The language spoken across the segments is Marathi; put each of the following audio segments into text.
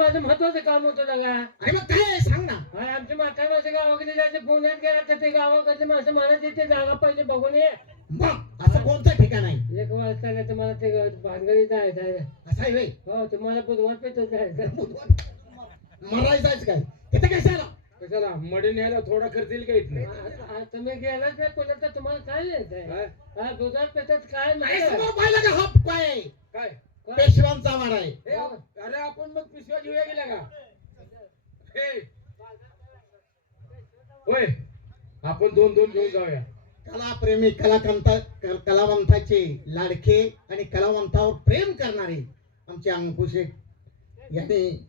माझं महत्वाचं काम होतं लगा. अरे मग काय आहे सांग ना. आमच्या म्हाताऱ्याच्या गावाकडे जायचं, पुण्यात गेला तर ते गावाकडले माणसं म्हणत ते जागा पहिले बघून ये. मग असं कोणतं ठिकाण आहे? 1 वाजता नाही तर मला ते भानगडीत जायचं. असं आहे व्हय? हो तुम्हाला बुधवार पेटत जायचं. मरायचं काय तिथे कशाला? कशाला मडी न्यायला थोडा खर्च येईल का इथनं? तुम्ही गेलाच नाही पुण्यात तर तुम्हाला काय लिहायचंय? बुधवार पेटत काय अरे नाही. समोर पाहिलं का हा काय आहे? काय पेशवांचा वाडा आहे. अरे आपण मग पिशव्या घेऊया गेल्या का? हे होय आपण दोन घेऊन जाऊया. कलाप्रेमी कलावंताचे लाडके आणि कलावंतावर प्रेम करणारे आमचे अंकुश यांनी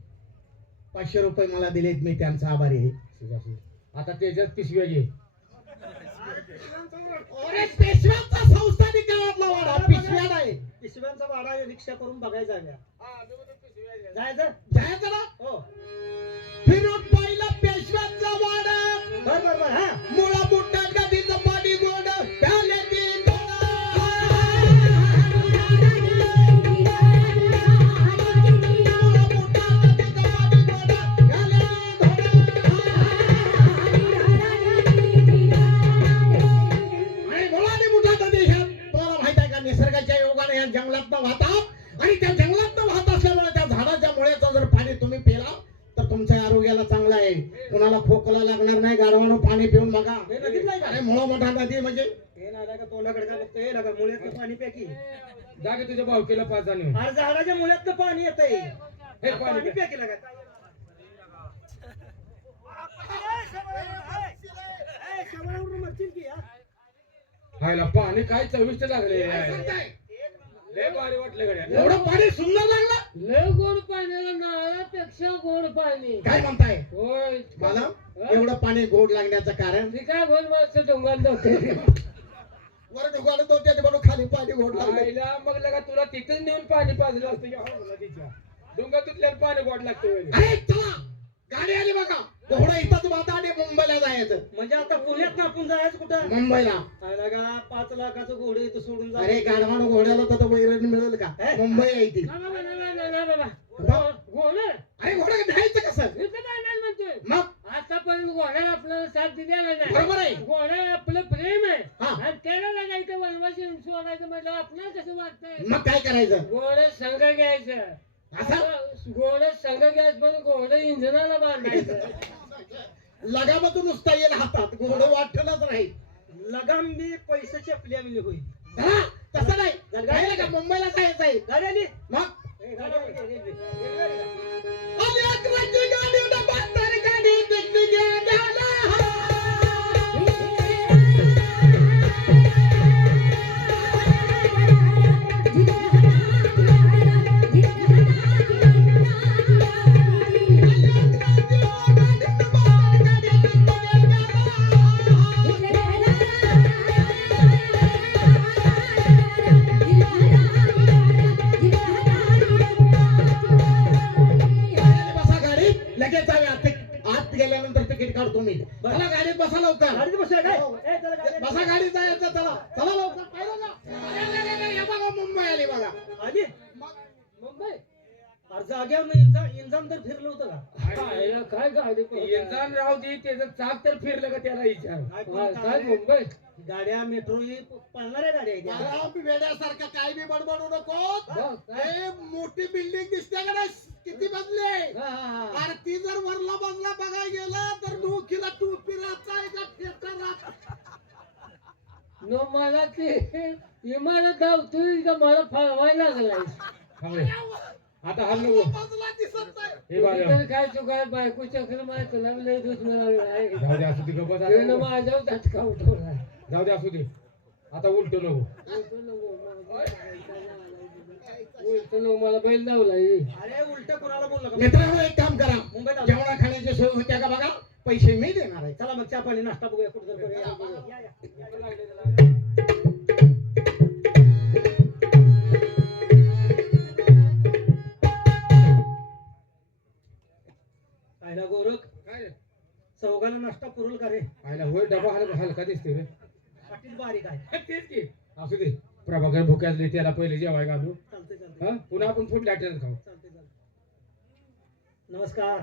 500 रुपये मला दिलेत. मी त्यांचा आभारी आहे. आता त्याच्यात पिशव्या घे. अरे पेशव्यांचा संस्थानिक गावातला वाडा पिशव्या नाही. पिशव्यांचा वाडा रिक्षा करून बघायचा आहे. जायचं जायचं ना. हो फिरून पाहिला पेशव्यांचा वाडा. बर हा मुळा बुट्टा नदीचं पाणी गोड प्याल्याची निसर्गाच्या योगाने या जंगलात वाहतात आणि त्या जंगलात वाहत असल्यामुळे त्या झाडाच्या मुळ्याचं जर पाणी तुम्ही पिला तर तुमच्या आरोग्याला चांगलं आहे. कुणाला खोकला लागणार नाही. गाढवानं पाणी पिऊन बघा. अरे मुळा मोठा नदी म्हणजे हे ना का तोंडाकडे काय बघतो. हे नका मुळ्यातलं पाणी प्याकी. जागे तुझ्या भावकीला 5 आणि अरे झाडाच्या मुळ्यातलं पाणी येतंय. हे पाणी पाणी प्याकी लागा. मरतील की हा. खायला पाणी काय चविष्ट लागले. लय भारी वाटलं गड्या. एवढं पाणी सुंदर लागलं. लय गोड पाण्याला नारळापेक्षा गोड पाणी. काय म्हणताय होय मला एवढं पाणी गोड लागण्याचं कारण? ती काय गोड माणसं डोंगात होते. वर डुगाडत होते म्हणून खाली पाणी गोड लागलं. खायला मग लगा तुला तिथेच नेऊन पाणी पाजलं असतं की नदीच्या डोंगातल्या पाणी गोड लागतं. अरे चला गाडी आली बघा. घोडा इथंच वाहता आणि मुंबईला जायचं. म्हणजे आता पुण्यात ना आपण जायचं कुठं? मुंबईला. अरे का 5 लाखाचं घोडं इथं सोडून अरे जायचं. गाढवानं घोड्याला तर वैरण मिळेल का? मुंबई आहे ती. घोड अरे घोडा न्यायचं कसं? म्हणतोय मग आतापर्यंत घोड्याला आपल्याला साथ दिलेला नाही. बरोबर आहे. घोडा आपलं प्रेम आहे हा. आणि त्याला लागायचं वनवासी सोडायचं म्हणजे आपल्याला कसं वाटतंय? मग काय करायचं? घोडं संघ घ्यायचं. असं घोडं संघ घ्यायचं पण घोडं इंधनाला बांधायचं. लगामतून नुसता येईल हातात. घोडं वाटणच राहील. लगाम बी पैशाची आपली आम्ही होईल. हा, तसं नाही. जायला का मुंबईला जायचं आहे. गाडी आली. मग ए, गाडी आली, गाडी आली. गाडी आली. आली अकराची गाडी उद्या बहात्तर गाडी दिग्दिगे घ्यायला. बसा गाडीत लगेच जाऊया. आत गेल्यानंतर तिकीट काढतो मी. चला गाडीत बसा लवकर. गाडीत बसूया काय? हो. ए, चला गाडी आली. बसा गाडीत जायचं. चला चला लवकर. पाहिलं का? अरे, हे बघा मुंबई आली बघा. आली. मुंबई अरे जाग्यावर इंजाम तर फिरलं होतं का? काय गाडी इंधन राहू दे त्याचं चाक तर फिरलं का त्याला विचार. काय काय काय मुंबई गाड्या मेट्रो पळणाऱ्या गाड्या आहेत या. मला वेड्यासारखं काय बी बडबडू नको. बघ, काय? हे मोठी बिल्डिंग दिसते का नाही? किती मजली आहे? हा, हा, हा. अरे ती जर वरला बसला बघायला गेलं तर डोकीला टोपी राहता का थिएटर न मला ते इमारत धावतोय का मला फळवायला लागलाय. आता हा नको. बाजूला दिसत नाही. हे बाजू तर काय चुकाय बायको चक्र मला तुला लय दुश्मन आहे. जाऊ दे असू दे गप्पा त्यानं माझ्यावर झटका उठवला. जाऊ दे असू दे. आता उलटू नको. मला बैल लावला. अरे उलट कोणाला बोललं का? मित्रांनो एक काम करा. मुंबईत आलो. जेवणा खाण्याची सोय होत्या का बघा. पैसे मी देणार आहे. चला मग चहा पाणी नाश्ता बघूया कुठं तर करूया. या, या. आयला गोरख काय चौघाला नाश्ता पुरल का रे? आयला होय डबा हलका दिसते रे. पाटील बारीक आहे. तेच की असू दे. प्रभाकर भुक्यातले त्याला पहिले जेवाय घालू. चालतंय चालतंय हा पुन्हा आपण फूड लॅटरन खाऊ. चालतंय चालतंय. नमस्कार.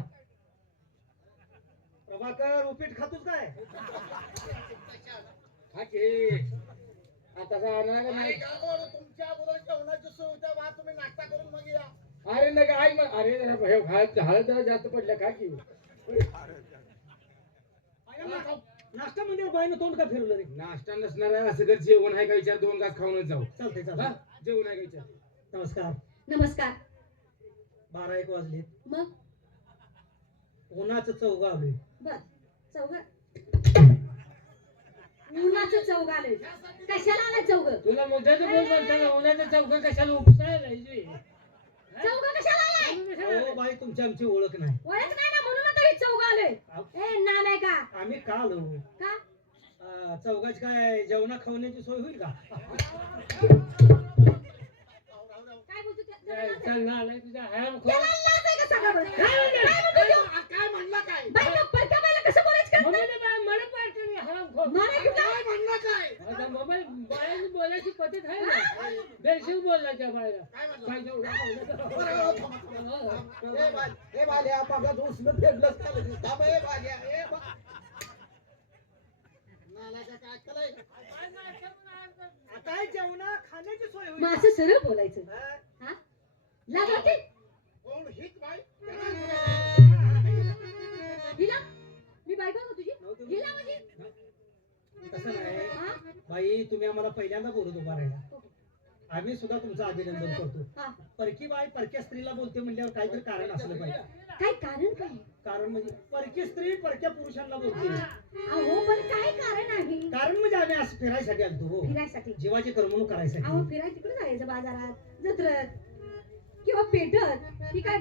प्रभाकर उपीट खातोस काय? हा की आता काय आणणार का नाही? तुमच्या अगोदर जेवणाची सोय होत्या बा, तुम्ही नाश्ता करून मग या. अरे नका आई मग अरे जरा हे हळद जरा जास्त पडल्या का की नाश्ता म्हणजे बाईनं तोंड का फिरवलं रे? नाश्ता नसणार आहे असं कर जेवण आहे का विचार 2 घास खाऊनच जाऊ. चालतंय हा चालतंय. जेवण आहे का विचार. नमस्कार. नमस्कार. 12-1 वाजले. मग उन्हाचं चौघ आलोय. बर चौघ उन्हाचं चौघ आलंय. कशाला आलाय चौघ? तुला मुद्द्याचं बोल म्हणताना उन्हाचं चौक कशाला उपसायला जायची? चौघ कशाला आलाय? हो बाई तुमची आमची ओळख नाही. ओळख नाही ना म्हणून आता ही चौघ आलोय. ए नालाय का? आम्ही का आलो? का? चौघाची काय जेवणा खावण्याची सोय होईल का? काय बोलतो त्या- चल ना आलाय तुझा हयाम खो. त्याला लाज आहे का सगळं? काय म्हणते? काय म्हणतो त्यो? काय म्हणला काय? बाई मग परक्या बाईला कसं बोलायचं का? मम्मीने बाय मला पाडते रे, हराम खो. मारा की काय म्हणला काय? आता मम्मी बायाने बोलायची पद्धत आहे ना. बेशिव बोलला त्या बायला. काय म्हणला? पाहिजे एवढा बरं, बोलला. थांबा, थांबा. ए बाल्या, पापाचं उचलून फेडलंच का लगेच? थांबा, ए बाल्या, ए बा. नालायका काय केलंय? आता जेवणा खाण्याची सोय होईल मग का? असं सरळ बोलायचं. हा? हा? लाज वाटते? कोण हित बाई? हिला? मी बायको का तुझी? नव्हतं. हिला म्हणजे? तसं नाही हा? बाई तुम्ही आम्हाला पहिल्यांदा बोलत उभा राहिला. आम्ही सुद्धा तुमचं अभिनंदन करतो. हा. परकी बाई परक्या स्त्रीला बोलते म्हणल्यावर काहीतरी कारण असलं पाहिजे. काय कारण काय? कारण म्हणजे परकी स्त्री परक्या पुरुषांना बोलते. अहो पण काय कारण आहे? कारण म्हणजे आम्ही असं फिरायसाठी आलतो हो. फिरायसाठी. जीवाची करमणूक करायसाठी. अहो फिरायला तिकडे जायचं बाजारात, जत्रेत किंवा पेठत. ही काय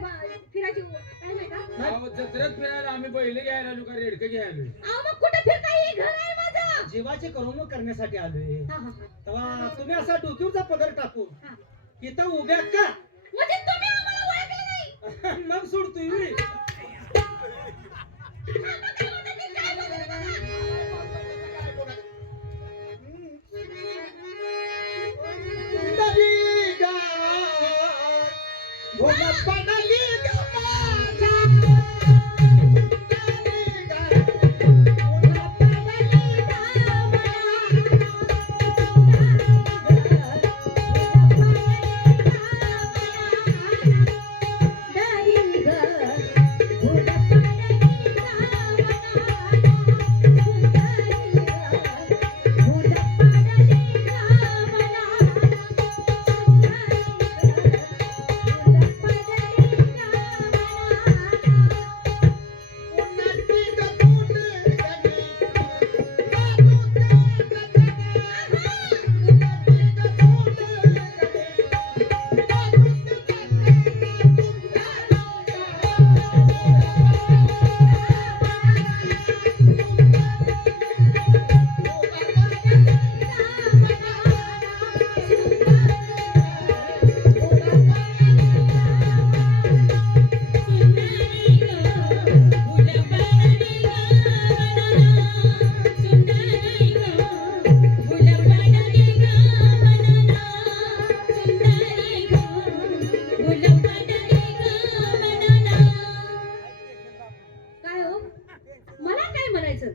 फिरायची काय नाही का? अहो, जत्रेत फिरायला आम्ही बैल घ्यायला आलो का रेडकं घ्यायला आलोय? अहो मग कुठे फिरता? हे घर आहे माझं. जीवाची करमणूक करण्यासाठी आलोय. हा हा तेव्हा तुम्ही असा डोक्यावरचा पदर टाकून हा. इथं उभ्या का? म्हणजे तुम्ही आम्हाला ओळखलं नाही? मग सोडतोय मी. आता काय म्हणतात ते काय बोलत बघा. नदी गाय, भोगा पडली गमाच्या. नदी गाय, भोगा पडली उन्हाची गपून गणी, मारून देत गणी. उन्हाची गपून गणी, मारून काय हो? मला काय म्हणायचं?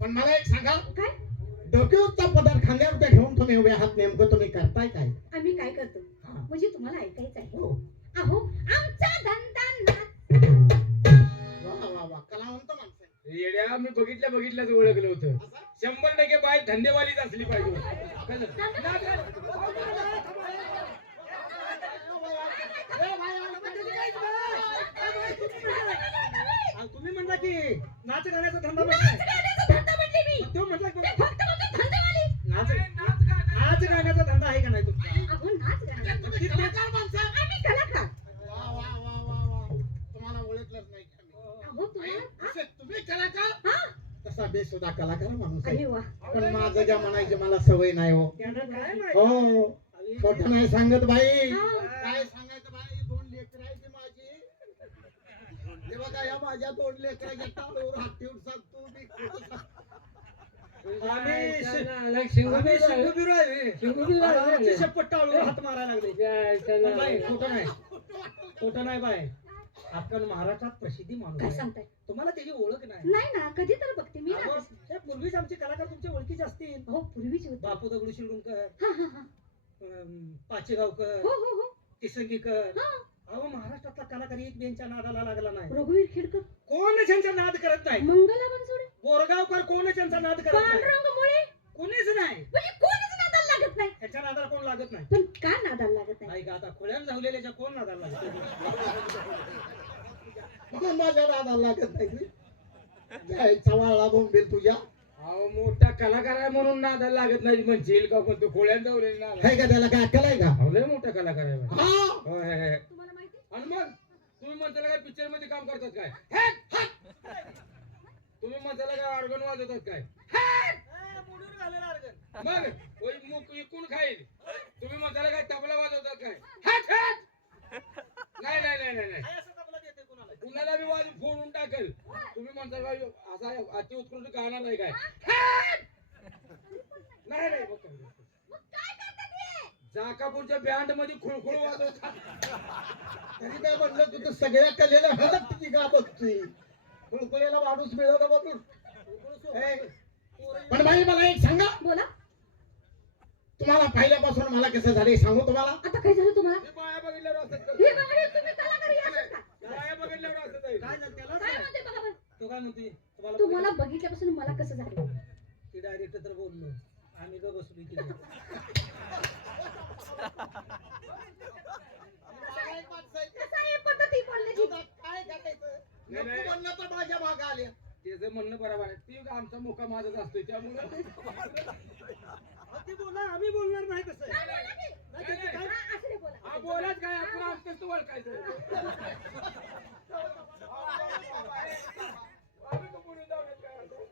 पण मला एक सांगा, काय? डोक्यावरचा पदर खांद्यावर घेऊन तुम्ही उभे आहात, नेमकं तुम्ही करताय काय? आम्ही काय करतो? हा. म्हणजे तुम्हाला ऐकायचं आहे. हो. अहो आमचा धंदा नाच. वा वा वा, कलावंत माणसं आहे. येड्या मी बघितल्याच ओळखलं होतं. असं? 100% बाय धंदेवालीच असली पाहिजे. कळलं? आणि तुम्ही म्हणला की नाच गाण्याचा धंदा नाच म्हणताय. गाण्याचा धंदा म्हणले मी. मग तो म्हटला की ते फक्त म्हणतो धंदेवाली. नाच गाण्याचा धंदा आहे का नाही तुमचा? अहो नाच गाणं. तुम्ही कलाकार माणसं आहे. आम्ही कलाकार. वा वा वा वा वा, तुम्हाला ओळखलंच नाही का मी? अहो तुम्हाला हा? असे तुम्ही कलाकार, हा? तसा बेसुद्धा कलाकार माणूस अरे आहे. वा. पण माझं ज्या म्हणायची मला सवय नाही हो. त्यांना काय माहिती? हो, खोटं नाही सांगत बाई. हा. काय सांगायचं बाई, 2 लेकरं आहेत माझी. हे बघा, या माझ्या 2 लेकराच्या टाळूवर हात ठेवून सांगतो मी खोटं सांगतो. आम्ही शिंगू आम्ही बिरू शिंगूबिरू आहे. शिंगूबिरू आहे. आमची शपथ टाळून हात मारायला लागले. जय चला. बाई खोटं नाही. खोटं नाही बाय. आपण महाराष्ट्रात प्रसिद्धी माणूस काय आहे. सांगताय? तुम्हाला त्याची ओळख नाही नाही ना, कधी तर बघते मी अहो, ना. हे पूर्वीच आमचे कलाकार तुमच्या ओळखीचे असतील. हो पूर्वीची होती. बापू दगडू शिरुडकर, हा हा हा. पाचेगावकर, हो हो हो. तिसंगीकर. हा. अहो महाराष्ट्रातला कलाकार एक बेंच्या नादाला लागला नाही. रघुवीर खेडकर, कोण त्यांचा नाद करत नाही. मंगला बनसोडे, बोरगावकर कोण त्यांचा नाद करत नाही. पांडुरंग मुळे, कोणीच नाही. म्हणजे कोणीच नादाला लागत नाही. त्यांच्या नादाला कोण लागत नाही. पण का नादाला लागत नाही? नाही का आता खोळ्यान झावलेल्याच्या कोण नादाला लागत. म्हणून माझ्या नादाला लागत नाही. चवाळला बोंबेल तुझ्या अहो मोठा कलाकार आहे म्हणून नादाला लागत नाही म्हणशील का? पण तो खोळ्यात जाऊन नाद आहे का? त्याला काय अक्कल आहे का? अहो, लय मोठा कलाकार आहे बा. हा होय, होय, होय. तुम्हाला माहिती? आणि मग तुम्ही म्हणताला काय पिक्चर मध्ये काम करतात काय? Hat, hat. तुम्ही म्हणताला काय ऑर्गन वाजवतात काय? मग होय, मूक इकून खाईल. तुम्ही म्हणताला काय तबला वाजवतात काय? Hat, hat. नाही नाही नाही नाही नाही. कुणाला बी वाजून फोडून टाकल. तुम्ही म्हणता काय असा अति उत्कृष्ट गाणार नाही काय? हॅट. नाही नाही मग काय? मग काय करतात हे? जाकापूरच्या बँड मध्ये खुळखुळ वाजवतात. तरी काय म्हणलं तू तर सगळ्या कलेला हळद तुझी का बघतोय? कुळकुळेला माणूस मिळवला बघून. ए, पण बाई मला एक सांगा, बोला. तुम्हाला पाहिल्यापासून मला कसं झाले सांगू तुम्हाला. आता काय झालं तुम्हाला? हे बाया बघितल्यावर असंच हे करतात. बघा, हे तुम्ही कलाकार हे असतात का? बाया बघितल्यावर असंच आहे. काय झालं त्याला? काय म्हणते बघा बरं. तो काय म्हणतोय? तुम्हाला बघितल्यापासून मला कसं झालं? ती डायरेक्ट तर बोललो. आम्ही ग बसलो इथे. कसं आहे पद्धती बोलण्याची? काय करायचं? नाही, नाही. नको म्हणलं तर माझ्या मागं आल्या. त्याचं म्हणणं बरोबर आहे. ती आमचा मोका माझाच असतोय त्यामुळे ती बोला, आम्ही बोलणार नाही तसं. नाही, बोला की. नाही, नाही. हा, असं नाही बोला. हा बोलाच काय आपण आमचंच तू ओळखायचं. आम्ही तो बोलून जाऊयात काय असं.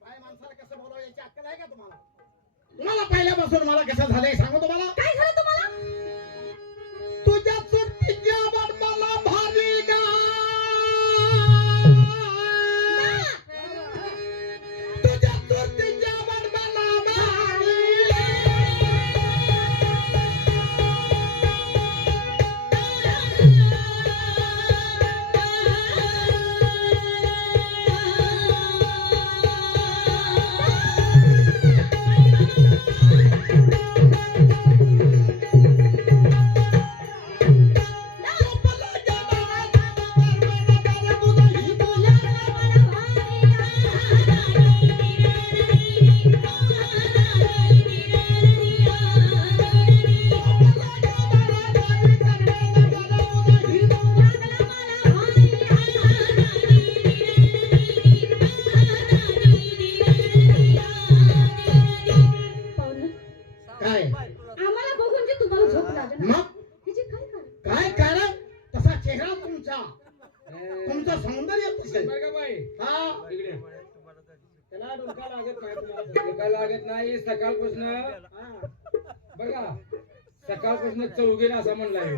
बाई माणसाला कसं बोलावं याची अक्कल आहे का तुम्हाला? तुम्हाला पाहिल्यापासून मला कसं झालंय सांगू तुम्हाला. काय झालं तुम्हाला? तुझ्या सुट्टीच्या बडबला भारी गा. तुझ्या सुट्टीच्या बडबला भारी. पाहुणं, काय आम्हाला बघून जे तुम्हाला झोप लागली ना, मग ह्याची काय कारण? काय कारण? तसा चेहरा तुमचा, तुमचं सौंदर्य तसं. बरं का बाई? हा इकडे. त्याला डोका लागत नाही तुम्हाला. डोका लागत नाही सकाळपासून. हा. बघा सकाळपासून चौघीला असं म्हणलाय.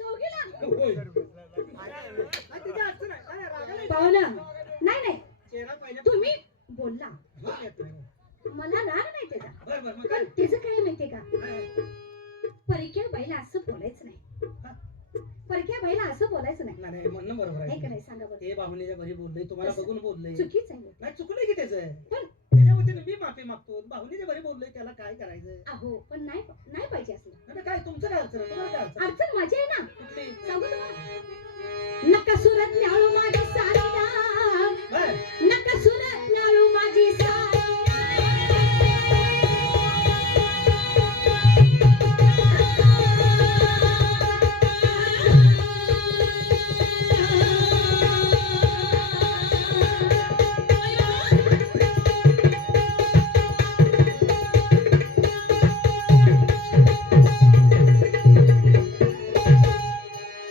चौघीला? होय. नाही, तिथे असं नाही. काय रागाला येतं? पाहुणं, नाही नाही, चेहरा पाहिजे. तुम्ही बोलला. हा, येत नाही. मला राग नाही त्याचा. बरं, बरं, मग पण काय? त्याचं काय माहितीये का? काय? परक्या बाईला असं बोलायचं नाही. परक्या बाईला असं बोलायचं नाही. नाही, नाही, म्हणणं बरोबर नाही आहे. का नाही सांगा बरं. ते बाहुलीच्या घरी बोलले, तुम्हाला तसं- बघून बोलले. चुकीच आहे. नाही, चुकलंय की त्याचं. पण त्याच्या वतीने मी माफी मागतो. बाहुलीच्या घरी बोलले, त्याला काय करायचं? अहो पण नाही नाही पाहिजे असं. नाही, काय तुमचं काय अडचण आहे? तुम्हाला काय अडचण आहे? अडचण माझी आहे ना. कुठली? सांगू तुम्हाला. नका सुरत न्याळू माझी सारीला, बरं. नका सुरत न्याळू माझी सारीला.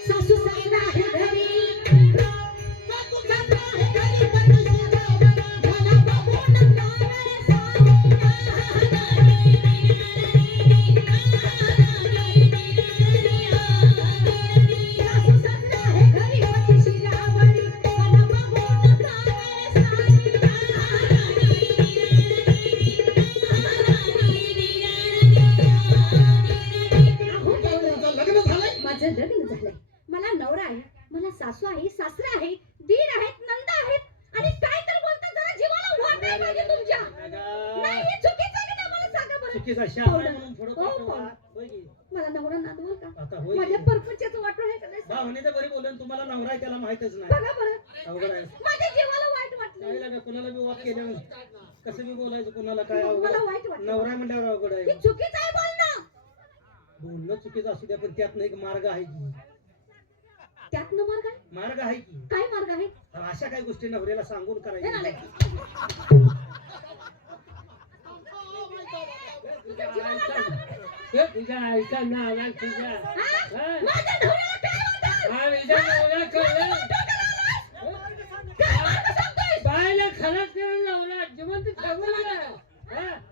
सासू सासरा आहे घरी, सासू चुकीचा शाळा पाहुणं. म्हणून पुढं हो, पाठवा. पाहुणं. होय की? मला नवरा नादवल का आता होय माझ्या की? परपंचाचं वाटलं हे का नाही? भावने तर बरी बोलून तुम्हाला नवरा आहे त्याला माहितच नाही बघा बरं अवघड आहे माझ्या जीवाला वाईट वाटलं काय लागा कोणाला बी वाद केले कसं बी बोलायचं कोणाला काय मला अवघड वाईट वाटलं नवरा म्हणल्यावर अवघड की आहे चुकीचं आहे बोलणं बोलणं चुकीचं असू द्या पण त्यातनं एक मार्ग आहे की त्यातनं मार्ग आहे मार्ग आहे की काय मार्ग आहे अशा काही गोष्टी नवऱ्याला सांगून हे करायच्या नालायक. तुझ्या जीवाला लागलं. हे तुझ्या आईचा नाव आहे तुझ्या हा? हा? माझ्या नवऱ्याला काय म्हणतात? हा विजा नवरा कळलं काय मार्ग सांगतोय? बायला खरंच करून नवरा जिवंत सांगून गेला.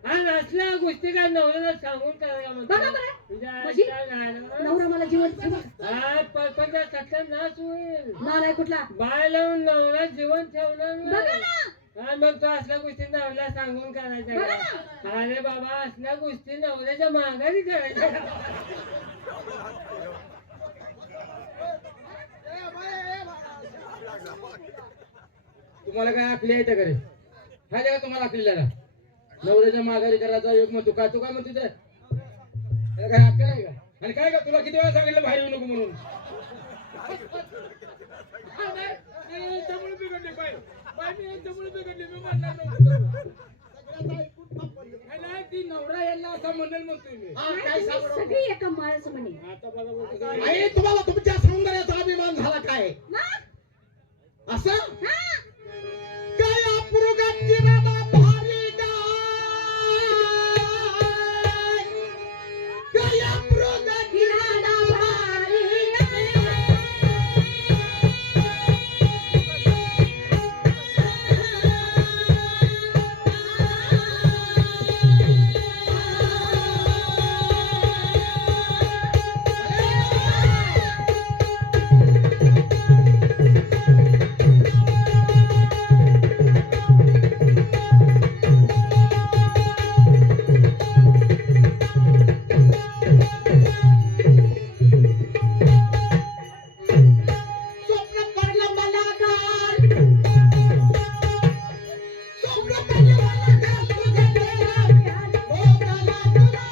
हा नसल्या गोष्टी काय नवऱ्याला सांगून करायला बघा म्हणतो बरं तुझ्या म्हणजे? आईचा नाव. नवरा मला जिवंत ठेवला. हा परपंचा सत्यानाश होईल नालाय कुठला बाय लावून नवरा जीवन ठेवणार बघा नाही. ना हा मग तो असल्या गोष्टी नवऱ्याला सांगून करायच्या बघा का? अरे बाबा असल्या गोष्टी नवऱ्याच्या माघारी करायच्या तुम्हाला काय आखली आहे त्या घरी हा जगा तुम्हाला आखलेला ना नवऱ्याच्या माघारी करायचा योग म्हणतो का तू काय म्हणतो ते त्याला काय अक्कल आहे का आणि काय का तुला किती वेळा सांगितलं बाहेर येऊ नको म्हणून हा, नाही, याच्यामुळे बिघडली बाई बाई मी याच्यामुळे बिघडली मी म्हणणार नव्हतं नाही, ती नवरा यांना असं म्हणेल म्हणतोय मी हा, काय सांगू नको. सगळी एका माळाचं म्हणे आता बघा बघा कसं- आई तुम्हाला तुमच्या सौंदर्याचा अभिमान झाला काय मग असं हा काय अपुरुगाची रामा भारी गाय काय अपुरुगाची किराणा भारी स्वप्न पडलं मला काल स्वप्न पडलं मला काल तुझ्या डोळ्यात भोगाला तुला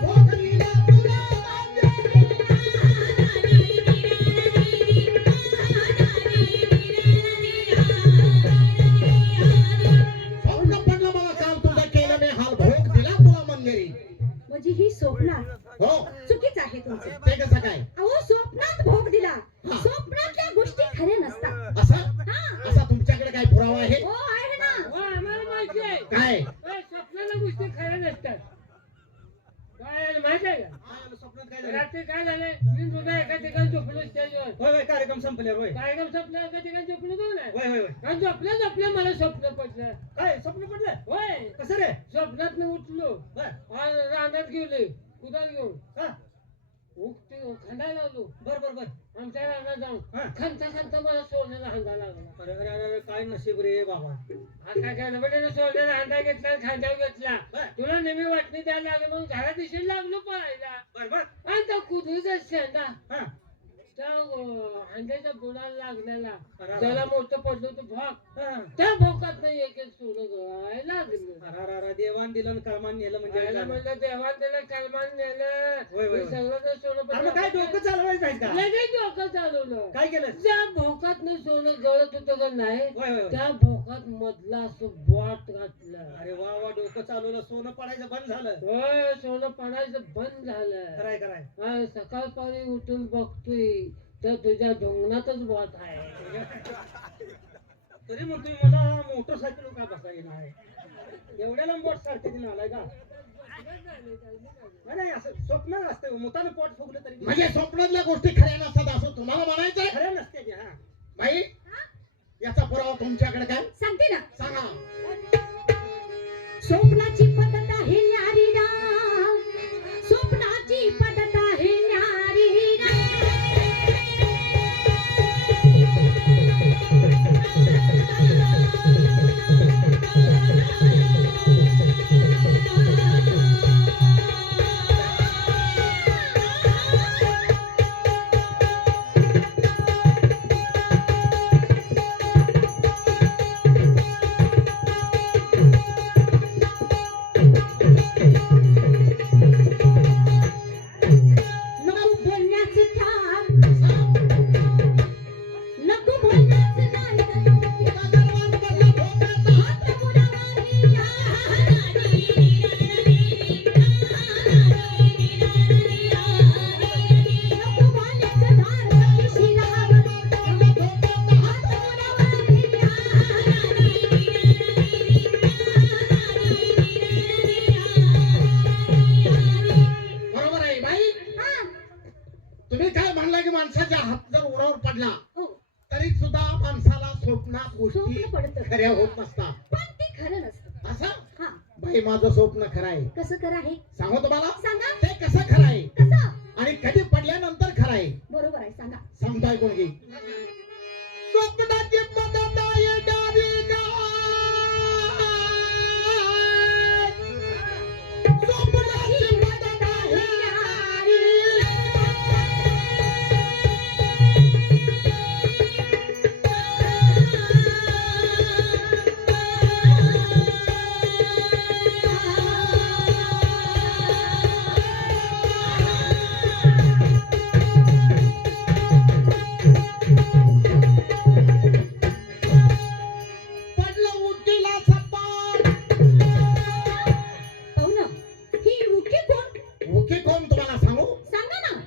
भोगलीला तुला स्वप्न पडलं मला काल तुझा केलं मी हाल भोग दिला तुला मंदिरी म्हणजे ही स्वप्नात हो चुकीच आहे तुमचं ते कसं काय अहो स्वप्नात भोग दिला हा. स्वप्नातल्या गोष्टी खऱ्या नसतात असं हा असा तुमच्याकडे काय पुरावा आहे हो आहे ना हो, आम्हाला माहिती आहे काय स्वप्नाला गोष्टी खऱ्या नसतात काय आहे माहिती आहे का स्वप्नात काय झालं रात्री काय झालंय मी तुझा एका ठिकाणी झोपलो स्टेजवर होय होय कार्यक्रम संपले होय कार्यक्रम संपला एका ठिकाणी झोपलो तो नाही होय होय होय आणि झोपल्या मला स्वप्न पडलं काय स्वप्न पडलं होय कसं रे स्वप्नात मी उठलो बर आणि रानात गेले कुदाल घेऊन हा उठते खंडायला लागलो बर बर बर आमच्या रानात जाऊन हा. खंता खंता मला सोन्याला हांदा लागला अरे अरे अरे काय नशीब रे बाबा आता गणपतीने सोन्याला हांदा घेतला आणि खांद्यावर घेतला बर तुला नेहमी वाटणी द्यायला लागली म्हणून घरा दिशेला लागलो पळायला बर बर आणि त्या कुत्रीचा शेंडा हा त्या अंड्याच्या बुडाला लागलेला अरे, त्याला मोठं पडलं होतं भाग हा. त्या भोकात नाही एक एक सोनं गळायला लागलं अरे अरे अरे देवान दिलं आणि कर्मान नेलं म्हणजे त्याला काय? म्हणलं देवा त्याला कलमान नेलं होय, होय, हे होय. सगळं तर सोनं अरे मग काय डोकं चालवायचं नाही का लगेच डोकं चालवलं काय केलं ज्या भोकात सोनं गळत होतं का नाही होय होय होय. त्या भोकात मधला असं बॉट घातलं अरे वा वा डोकं चालवलं सोनं पडायचं बंद झालं होय सोनं पडायचं बंद झालं कराय कराय हा, सकाळपारी उठून बघतोय तर तुझ्या ढोंगणातच बॉट आहे तरी म्हणतोय मला मोटरसायकल का बसा येणार एवढ्या लांब बोट सारखे तिने आलाय का नाही नाही असं स्वप्न असतं मोठाने पोट फुगलं तरी म्हणजे स्वप्नातल्या गोष्टी खऱ्या नसतात असं तुम्हाला म्हणायचंय खऱ्या नसते ते, हा बाई याचा पुरावा तुमच्याकडे काय सांगते ना सांगा स्वप्नाची पद्धत आहे न्यारी ना स्वप्नाची पद्धत आहे न्यारी ना खऱ्या होत नसतात. पण ते खरं नसतं. असं हा, बाई माझं स्वप्न खरं आहे. कसं खरं आहे सांगू तुम्हाला सांगा. ते कसं खरं आहे कसं? आणि कधी पडल्यानंतर खरं आहे. बरोबर आहे, सांगा. सांगतो ऐकून घे. स्वप्नाची मदत येणारी गाय. स्वप्नाची मदत येणारी. पडलं उकीला सपाट. पाहू ना, ही उकी कोण? उकी कोण तुम्हाला सांगू? सांगा ना.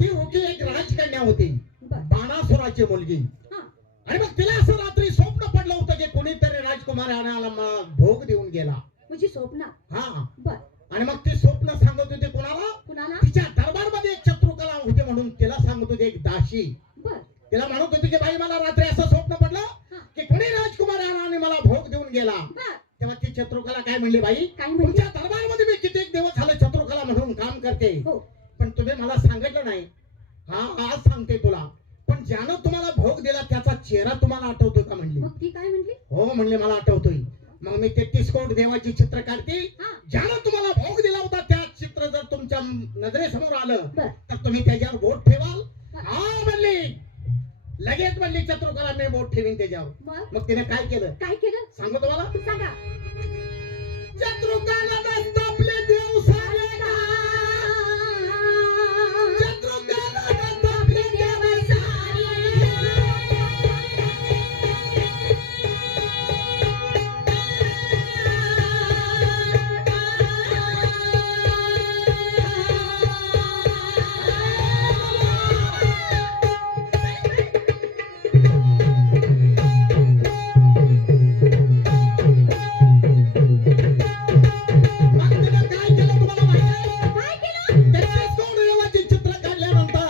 ती उकी एक राजकन्या होती, बर. बाणासुराची मुलगी. हा, आणि मग तिला असं रात्री स्वप्न पडलं होतं की कोणीतरी राजकुमाराला मला भोग देऊन गेला. म्हणजे स्वप्न. हा, बर. आणि मग ती स्वप्न सांगत होती कुणाला? कुणाला? तिच्या दरबारमध्ये एक शत्रुकला होती म्हणून तिला सांगत होती एक दासी. बर. तिला म्हणत होती की बाई मला रात्री असं स्वप्न पडलं हा. की कोणी राजकुमार आला आणि मला भोग देऊन गेला. बर. तेव्हा ती शत्रुकला काय म्हणली, बाई काय म्हणली? तुमच्या दरबारमध्ये मी कित्येक दिवस झाले शत्रुकला म्हणून काम करते, हो. पण तुम्ही मला सांगितलं नाही. हा, आज सांगते तुला. पण ज्यानं तुम्हाला भोग दिला त्याचा चेहरा तुम्हाला आठवतोय का म्हणली. मग ती काय म्हणली? हो म्हणले, मला आठवतोय. मग मी 33 कोट देवाची चित्र काढते. हा. ज्यानं तुम्हाला भोग दिला होता त्या चित्र जर तुमच्या नजरेसमोर आलं बर. तर तुम्ही त्याच्यावर बोट ठेवाल. बर. हा म्हणली. लगेच म्हणली शत्रुकला मी बोट ठेवीन त्याच्यावर. मग मग तिने काय केलं काय केलं? सांगू तुम्हाला. सांगा. शत्रुकाला नसतापले देव सारे गाय. शत्रुकाला नसतापले देव मग तिने काय केलं तुम्हाला माहिती आहे? काय केलं? 33 कोट देवाची चित्र काढल्यानंतर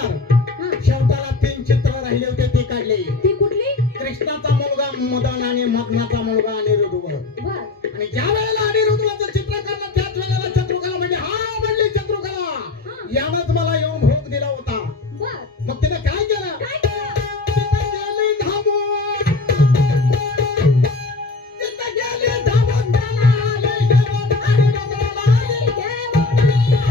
हा. शेवटाला 3 चित्र राहिले होते ते काढले. ती कुठली? कृष्णाचा मुलगा मदन आणि मग्नाचा मुलगा अनिरुद्ध. बर. आणि ज्या वेळेला अनिरुद्धचं चित्र काढलं त्याच वेळेला शत्रुकला म्हणजे हा म्हणली शत्रुकला हा. यानंच मला येऊन भोग दिला होता. बर. मग तिने काय केलं? काय केलं? तिथं गेली धावून. तिथं गेली धावून त्याला आली घेऊन अनिरुद्धला आली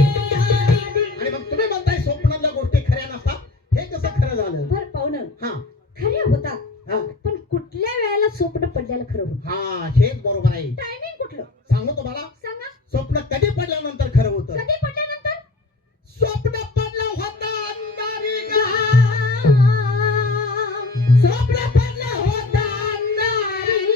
आणि मग तुम्ही म्हणताय स्वप्नातल्या गोष्टी खऱ्या नसतात. हे कसं खरं झालं? बर. पाहुणं, हा खऱ्या होतात, हा पण कुठल्या वेळेला स्वप्न पडल्याला खरं होतं? हा, हेच बरोबर आहे. टायमिंग कुठलं? सांगू तुम्हाला. सांगा. स्वप्न कधी पडल्यानंतर खरं होतं. कधी पडल्यानंतर? स्वप्न पडलं होतं अंधारी आ, स्वप्न पडलं होतं अंधारी.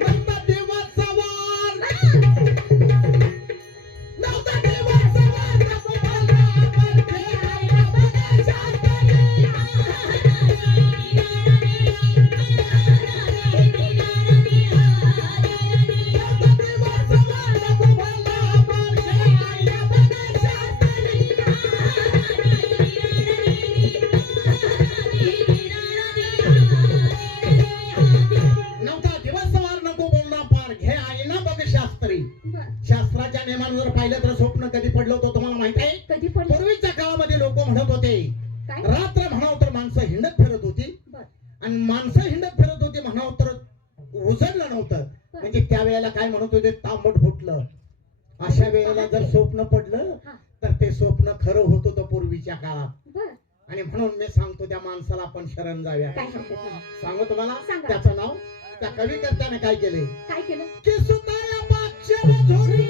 नव्हता दिवस सवार. नव्हता दिवस सवार. नको मला परते आईला बघा शास्त्री. नव्हता दिवस सवार. नको मला परते आईला बघा शास्त्री. नव्हता दिवस सवार. नको बोलला पार घे आईना बघ शास्त्री. बर. शास्त्राच्या नियमानं जर पाहिलं तर स्वप्न कधी पडलं होतं तुम्हाला माहित आहे? कधी पडलं? पूर्वीच्या काळामध्ये लोक म्हणत होते काय? रात्र म्हणावं तर माणसं हिंडत फिरत होती बर. आणि माणसं हिंडत फिरत होती म्हणावं तर उजळलं नव्हतं. म्हणजे त्यावेळेला काय म्हणत होते तांबट फुटलं. अशा वेळेला जर स्वप्न पडलं हा. तर ते स्वप्न खरं होत होतं पूर्वीच्या काळात. बर. आणि म्हणून मी सांगतो त्या माणसाला आपण शरण जाऊया. काय हरकत नाही. सांगू तुम्हाला सांगा. त्याचं नाव त्या कविकर्त्याने काय केले काय केलं? की सुताया पाक्षर बळी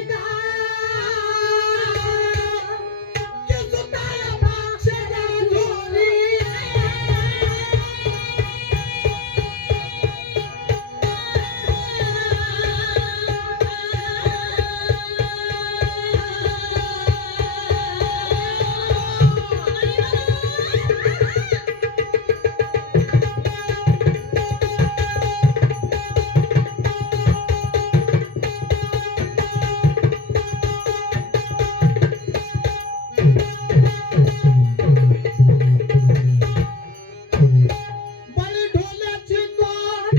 ढोल्याची गोड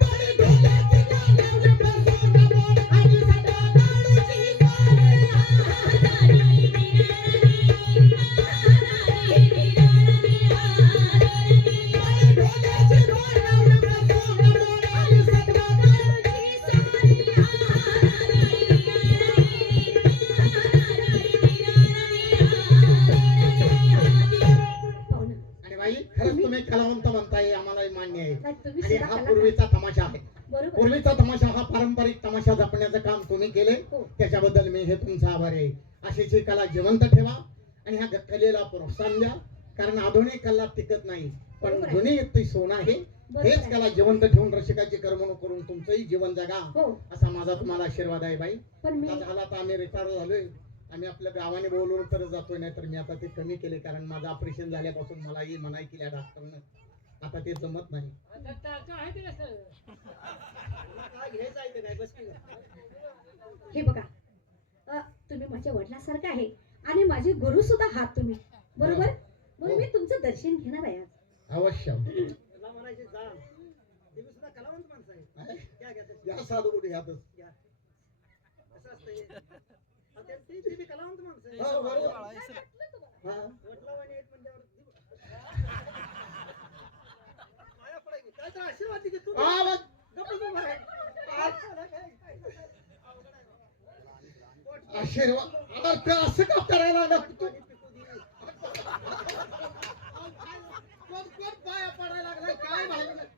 बळी ढोल्याची गोड लावली बसून बोल आणि सदा दारूची बळी ढोल्याची गोड लावली बसून बोल आणि सदा पाहुणं, आणि बाई खरंच तुम्ही कलावंत म्हणताय आम्हालाही मान्य आहे नाही, तुम्ही आणि सुद्धा हा कलाकार. पूर्वीचा तमाशा आहे बरोबर पूर्वीचा तमाशा हा पारंपरिक तमाशा जपण्याचं काम तुम्ही केले हो. त्याच्याबद्दल मी हे तुमचा आभारी आहे अशीच ही कला जिवंत ठेवा आणि ह्या कलेला प्रोत्साहन द्या कारण आधुनिक कला टिकत नाही पण बरोबर आहे. जुनी ती सोनं आहे बरोबर हेच आहे. कला जिवंत ठेवून रसिकाची करमणूक करून तुमचंही जीवन जगा हो असा माझा तुम्हाला आशीर्वाद आहे बाई पण मी आता झाला तर आम्ही रिटायर झालोय आम्ही आपल्या गावाने बोलवून तर जातोय नाही तर मी आता ते कमी केले कारण माझं ऑपरेशन झाल्यापासून मलाही मनाई केल्या डॉक्टरनं आता ते जमत नाही आता टाका आहे ते कसं काय घ्यायचं आहे ते काय बस की नाही. हे बघा तुम्ही माझ्या वडिलांसारखं आहे आणि माझे गुरु सुद्धा आहात तुम्ही बरोबर म्हणून मी तुमचं दर्शन घेणार आहे आज. अवश्य मला म्हणायचे जा तुम्ही सुद्धा कलावंत माणसं आहे घ्या घ्या ते. या साधू कुठे यातच घ्या कसं असतंय आता ते बी कलावंत माणसं आहे. हा, बरोबर. हा. वडिलावाणी आहेत म्हणल्यावर पाया पडायची. काय तर आशीर्वाद दे की तू हा, बघ. गप्प बसून बघाय. आशीर्वाद अरे ते असं का करायला लागलं पाणी पिकू दे. कोण पाया पडायला लागलाय काय माहिती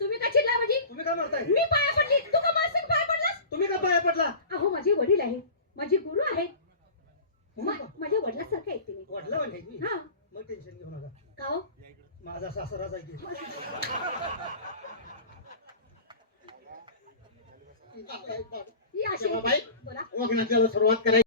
तुम्ही का चिडला म्हणजे तुम्ही काय म्हणताय मी पाया पडली तू का माझ्या पाया पडलास तुम्ही का पाया पडला अहो माझे वडील आहेत माझे गुरु आहेत माझ्या वडिलांसारखं आहे तुम्ही वाटलं म्हणजे मी हा मग टेन्शन घेऊ नका का हो माझा सासरा जायचे ही अशी बाई बोला मग त्याला सुरुवात करायची